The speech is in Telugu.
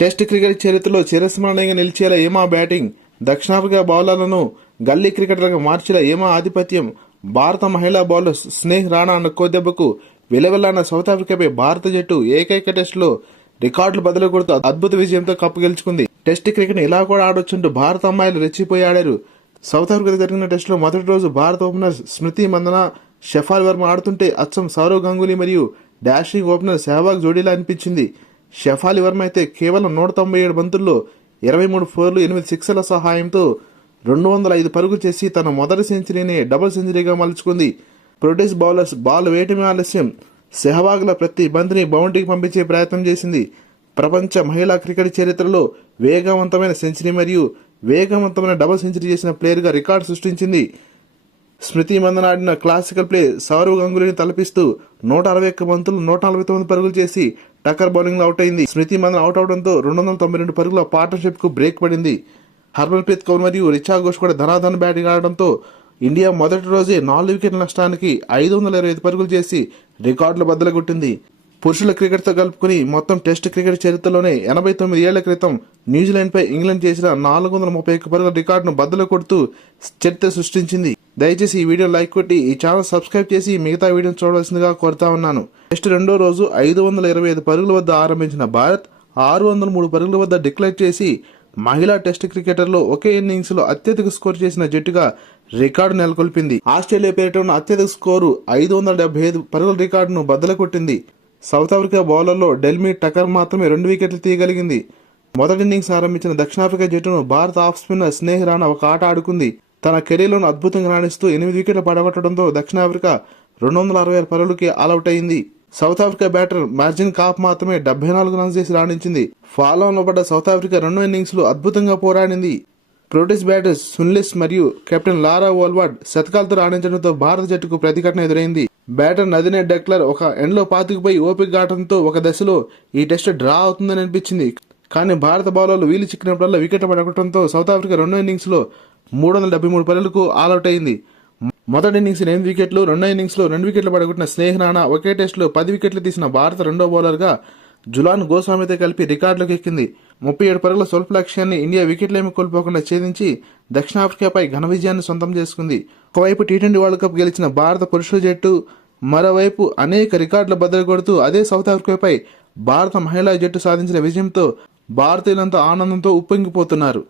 టెస్ట్ క్రికెట్ చరిత్రలో చిరస్మరణీయంగా నిలిచేలా ఏమా బ్యాటింగ్, దక్షిణాఫ్రికా బౌలర్లను గల్లీ క్రికెటర్లుగా మార్చేలా ఏమా ఆధిపత్యం, భారత మహిళా బౌలర్ స్నేహ్ రాణా అన్న కోదెబ్బకు విలవిల్లాన్న సౌత్ ఆఫ్రికాపై భారత జట్టు ఏకైక టెస్టులో రికార్డులు బదులు కొడుతూ అద్భుత విజయంతో కప్పు గెలుచుకుంది. టెస్ట్ క్రికెట్ ఇలా కూడా ఆడొచ్చుంటూ భారత అమ్మాయిలు రెచ్చిపోయి ఆడారు. సౌత్ ఆఫ్రికా జరిగిన టెస్టులో మొదటి రోజు భారత ఓపెనర్ స్మృతి మందన, షఫాలి వర్మ ఆడుతుంటే అచ్చం సౌరవ్ గంగూలీ మరియు డాషింగ్ ఓపెనర్ సెహవాగ్ జోడీలా అనిపించింది. షఫాలి వర్మ అయితే కేవలం 197 బంతుల్లో 23 ఫోర్లు 8 సిక్సర్ల సహాయంతో 205 పరుగులు చేసి తన మొదటి సెంచరీని డబుల్ సెంచరీగా మలుచుకుంది. ప్రొటీస్ బౌలర్స్ బాల్ వేయటమే ఆలస్యం, సెహవాగ్ల ప్రతి బంతిని బౌండరీకి పంపించే ప్రయత్నం చేసింది. ప్రపంచ మహిళా క్రికెట్ చరిత్రలో వేగవంతమైన సెంచరీ మరియు వేగవంతమైన డబుల్ సెంచరీ చేసిన ప్లేయర్గా రికార్డు సృష్టించింది. స్మృతి మందన ఆడిన క్లాసికల్ ప్లే సౌరవ్ గంగూలీని తలపిస్తూ 161 బంతులు 149 పరుగులు చేసి టక్కర్ బౌలింగ్ లో అవుట్ అయింది. స్మృతి మందన అవుట్ అవడంతో 292 పరుగుల పార్ట్నర్షిప్ కు బ్రేక్ పడింది. హర్మన్ప్రీత్ కౌర్ మరియు రిచా ఘోష్ కూడా ధనాధన బ్యాటింగ్ ఆడడంతో ఇండియా మొదటి రోజే 4 వికెట్ల నష్టానికి 525 పరుగులు చేసి రికార్డులు బద్దలుగొట్టింది. పురుషుల క్రికెట్తో కలుపుకుని మొత్తం టెస్ట్ క్రికెట్ చరిత్రలోనే 89 ఏళ్ల క్రితం న్యూజిలాండ్పై ఇంగ్లాండ్ చేసిన 431 పరుగుల రికార్డును బద్దలు కొడుతూ చరిత్ర సృష్టించింది. దయచేసి ఈ వీడియో లైక్ కొట్టి ఈ ఛానల్ సబ్స్క్రైబ్ చేసి మిగతా వీడియోని చూడవలసిందిగా కోరుతా ఉన్నాను. టెస్ట్ రెండో రోజు 525 పరుగుల వద్ద ఆరంభించిన భారత్ 603 పరుగుల వద్ద డిక్లేర్ చేసి మహిళా టెస్ట్ క్రికెటర్లో ఒకే ఇన్నింగ్స్ లో అత్యధిక స్కోర్ చేసిన జట్టుగా రికార్డు నెలకొల్పింది. ఆస్ట్రేలియా పేరిట ఉన్న అత్యధిక స్కోరు 575 పరుగుల రికార్డును బద్దలు కొట్టింది. సౌత్ ఆఫ్రికా బౌలర్లో డెల్మీ టకర్ మాత్రమే 2 వికెట్లు తీయగలిగింది. మొదటి ఇన్నింగ్స్ ఆరంభించిన దక్షిణాఫ్రికా జట్టును భారత ఆఫ్ స్పిన్నర్ స్నేహ్ రాణా ఒక ఆట ఆడుకుంది. తన కెరీర్లోను అద్భుతంగా రాణిస్తూ 8 వికెట్లు పడగొట్టడంతో దక్షిణాఫ్రికా 266 పరుగులకి ఆల్అౌట్ అయింది. South Africa batter Marizanne Kapp మాత్రమే 74 రన్స్ చేసి రాణించింది. ఫాలోలో పడ్డ సౌత్ ఆఫ్రికా రెండో ఇన్నింగ్స్ లో అద్భుతంగా పోరాడింది. ప్రొటీస్ బ్యాటర్స్ సున్లిస్ మరియు కెప్టెన్ లారా ఓల్వార్డ్ శతకాలతో రాణించడంతో భారత జట్టుకు ప్రతిఘటన ఎదురైంది. బ్యాటర్ నదినే డెక్లర్ ఒక ఎండ్లో పాతుకుపోయి ఓపిక గాటంతో ఒక దశలో ఈ టెస్ట్ డ్రా అవుతుందని అనిపించింది. కానీ భారత బౌలర్లు వీలు చిక్కినప్పుడల్లా వికెట్ పడగొట్టడంతో సౌత్ ఆఫ్రికా రెండో ఇన్నింగ్స్ లో 373 పరుగులకు ఆల్అౌట్ అయింది. మొదటి ఇన్నింగ్స్ 8 వికెట్లు, రెండో ఇన్నింగ్స్ లో 2 వికెట్లు పడగొట్టిన స్నేహ్ రాణా ఒకే టెస్ట్ లో 10 వికెట్లు తీసిన భారత రెండో బౌలర్ గా జులాన్ గోస్వామితో కలిపి రికార్డులోకి ఎక్కింది. 37 పరుగుల స్వల్ప లక్ష్యాన్ని ఇండియా వికెట్లేమీ కోల్పోకుండా ఛేదించి దక్షిణాఫ్రికాపై ఘన విజయాన్ని సొంతం చేసుకుంది. ఒకవైపు టీ20 వరల్డ్ కప్ గెలిచిన భారత పురుషుల జట్టు, మరోవైపు అనేక రికార్డులు బద్దలు కొడుతూ అదే సౌత్ ఆఫ్రికాపై భారత మహిళా జట్టు సాధించిన విజయంతో భారతీయులంతా ఆనందంతో ఉప్పొంగిపోతున్నారు.